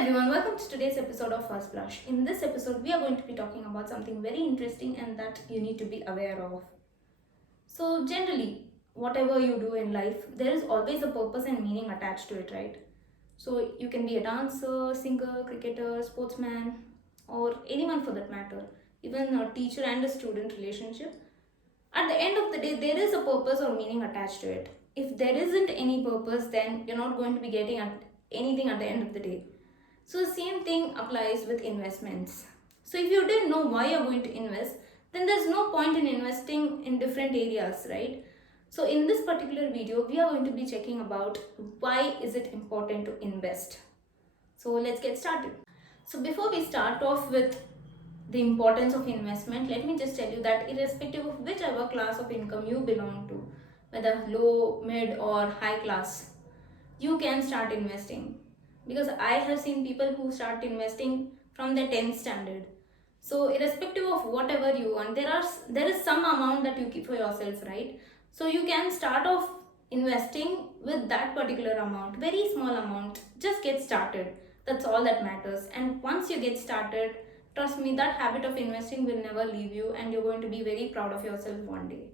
everyone, welcome to today's episode of First Blush. In this episode, we are going to be talking about something very interesting and that you need to be aware of. So, generally, whatever you do in life, there is always a purpose and meaning attached to it, right? So, you can be a dancer, singer, cricketer, sportsman, or anyone for that matter, even a teacher and a student relationship. At the end of the day, there is a purpose or meaning attached to it. If there isn't any purpose, then you're not going to be getting at anything at the end of the day. So the same thing applies with investments. So if you didn't know why you're going to invest, then there's no point in investing in different areas, right? So in this particular video, we are going to be checking about why is it important to invest. So let's get started. So before we start off with the importance of investment, let me just tell you that irrespective of whichever class of income you belong to, whether low, mid or high class, you can start investing, because I have seen people who start investing from the 10th standard. So irrespective of whatever you want, there is some amount that you keep for yourself, right? So you can start off investing with that particular amount, very small amount. Just get started. That's all that matters. And once you get started, trust me, that habit of investing will never leave you and you're going to be very proud of yourself one day.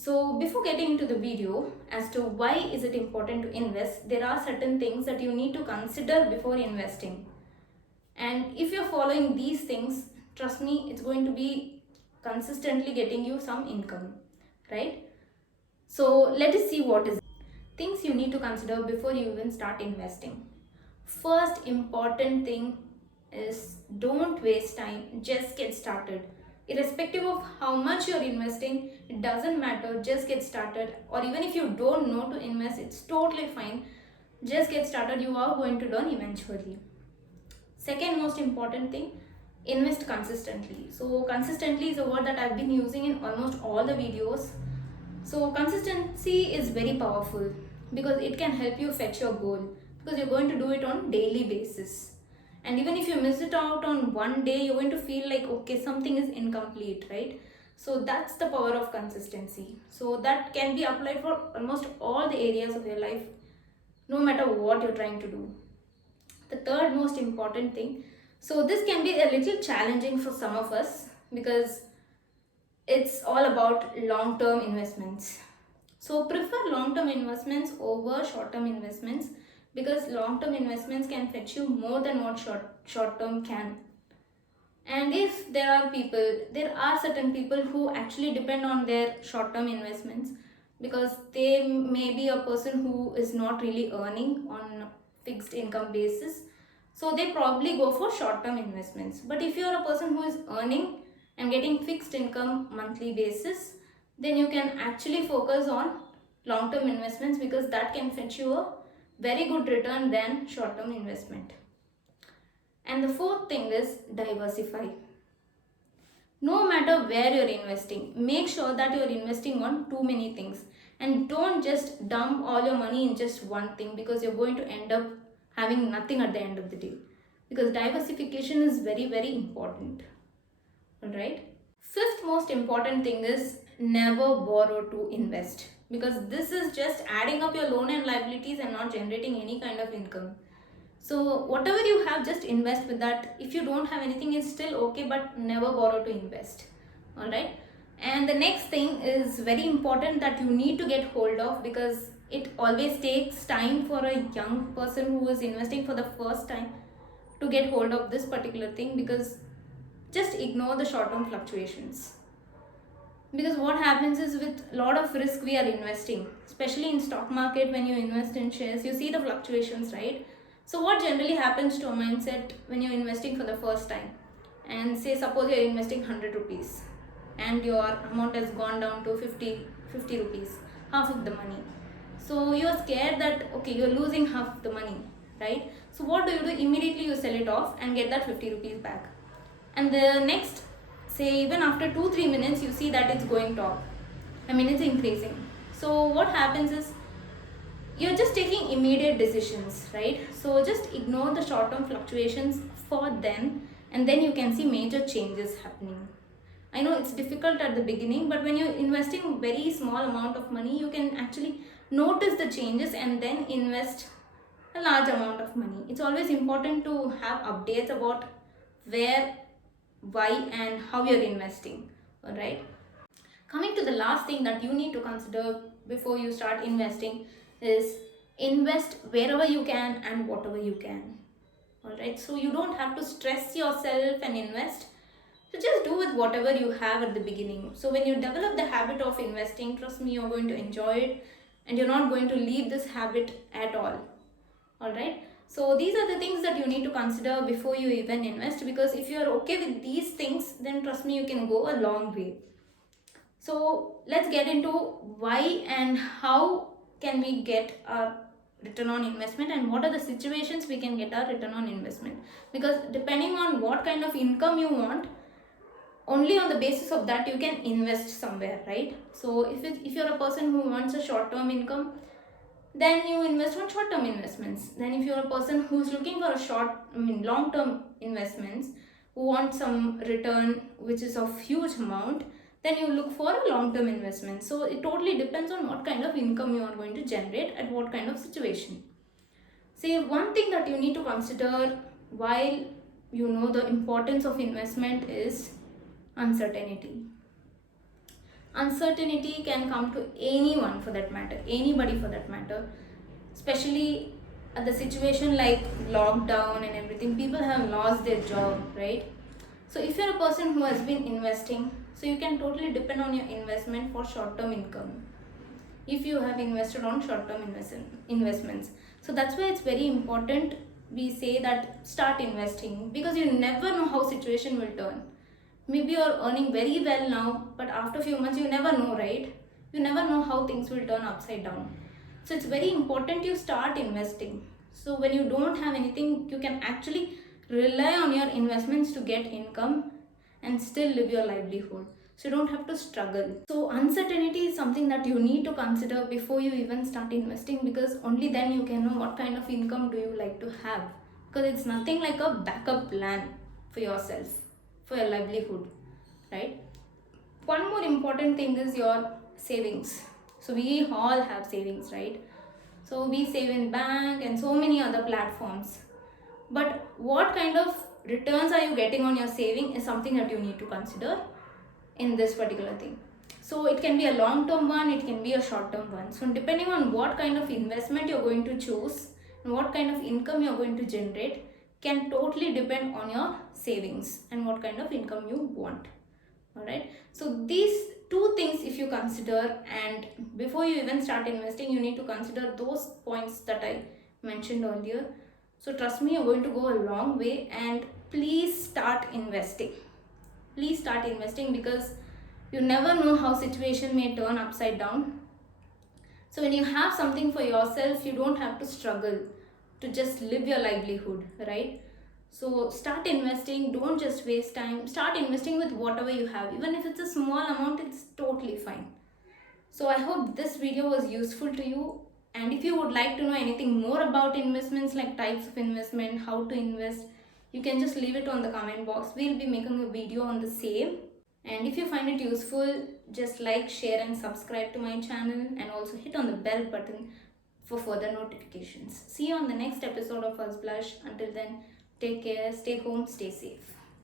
So before getting into the video as to why is it important to invest, there are certain things that you need to consider before investing. And if you're following these things, trust me, it's going to be consistently getting you some income, right? So let us see what is things you need to consider before you even start investing. First important thing is don't waste time, just get started. Irrespective of how much you're investing, it doesn't matter, just get started. Or even if you don't know to invest, it's totally fine. Just get started, you are going to learn eventually. Second most important thing, invest consistently. So consistency is a word that I've been using in almost all the videos. So consistency is very powerful because it can help you fetch your goal, because you're going to do it on daily basis. And even if you miss it out on one day, you're going to feel like, okay, something is incomplete, right? So that's the power of consistency. So that can be applied for almost all the areas of your life, no matter what you're trying to do. The third most important thing, so this can be a little challenging for some of us because it's all about long-term investments. So prefer long-term investments over short-term investments, because long-term investments can fetch you more than what short-term can. And if there are certain people who actually depend on their short-term investments, because they may be a person who is not really earning on fixed income basis, so they probably go for short-term investments. But if you are a person who is earning and getting fixed income monthly basis, then you can actually focus on long-term investments, because that can fetch you a very good return than short-term investment. And the fourth thing is diversify. No matter where you're investing, make sure that you're investing on too many things, and don't just dump all your money in just one thing, because you're going to end up having nothing at the end of the day, because diversification is very, very important. All right. Fifth most important thing is never borrow to invest, because this is just adding up your loan and liabilities and not generating any kind of income. So whatever you have, just invest with that. If you don't have anything, it's still okay, but never borrow to invest. All right. And the next thing is very important that you need to get hold of, because it always takes time for a young person who is investing for the first time to get hold of this particular thing, because just ignore the short-term fluctuations. Because what happens is, with a lot of risk we are investing, especially in stock market, when you invest in shares, you see the fluctuations, right? So what generally happens to a mindset when you're investing for the first time, and say suppose you're investing 100 rupees and your amount has gone down to 50 rupees, half of the money. So you're scared that okay, you're losing half of the money, right? So what do? Immediately you sell it off and get that 50 rupees back. And the next, say even after 2-3 minutes, you see that it's going top. It's increasing. So what happens is, you're just taking immediate decisions, right? So just ignore the short-term fluctuations for them, and then you can see major changes happening. I know it's difficult at the beginning, but when you're investing very small amount of money, you can actually notice the changes and then invest a large amount of money. It's always important to have updates about where, why, and how you're investing. All right. Coming to the last thing that you need to consider before you start investing is invest wherever you can and whatever you can. All right. So you don't have to stress yourself and invest. So just do with whatever you have at the beginning. So when you develop the habit of investing, trust me, you're going to enjoy it and you're not going to leave this habit at all. All right. So these are the things that you need to consider before you even invest, because if you're okay with these things, then trust me, you can go a long way. So let's get into why and how can we get our return on investment, and what are the situations we can get our return on investment. Because depending on what kind of income you want, only on the basis of that you can invest somewhere, right? So if you're a person who wants a short term income, then you invest on short term investments. Then if you're a person who's looking for a long term investments, who want some return which is of huge amount, then you look for a long term investment. So it totally depends on what kind of income you are going to generate at what kind of situation. See, one thing that you need to consider while you know the importance of investment is uncertainty. Uncertainty can come to anyone for that matter, anybody for that matter, especially at the situation like lockdown and everything. People have lost their job, right? So if you're a person who has been investing, so you can totally depend on your investment for short-term income if you have invested on short-term investments. So that's why it's very important we say that start investing, because you never know how situation will turn. Maybe you're earning very well now, but after a few months you never know, right? You never know how things will turn upside down. So it's very important you start investing. So when you don't have anything, you can actually rely on your investments to get income and still live your livelihood. So you don't have to struggle. So uncertainty is something that you need to consider before you even start investing, because only then you can know what kind of income do you like to have. Because it's nothing like a backup plan for yourself, for your livelihood, right? One more important thing is your savings. So we all have savings, right? So we save in bank and so many other platforms. But what kind of returns are you getting on your saving is something that you need to consider in this particular thing. So it can be a long term one, it can be a short term one. So depending on what kind of investment you're going to choose and what kind of income you're going to generate can totally depend on your savings and what kind of income you want. All right. So these two things, if you consider, and before you even start investing, you need to consider those points that I mentioned earlier. So trust me, you're going to go a long way, and please start investing. Please start investing, because you never know how situation may turn upside down. So when you have something for yourself, you don't have to struggle to just live your livelihood, right? So start investing, don't just waste time. Start investing with whatever you have. Even if it's a small amount, it's totally fine. So I hope this video was useful to you. And if you would like to know anything more about investments, like types of investment, how to invest, you can just leave it on the comment box. We'll be making a video on the same. And if you find it useful, just like, share and subscribe to my channel, and also hit on the bell button for further notifications. See you on the next episode of First Blush. Until then, take care, stay home, stay safe.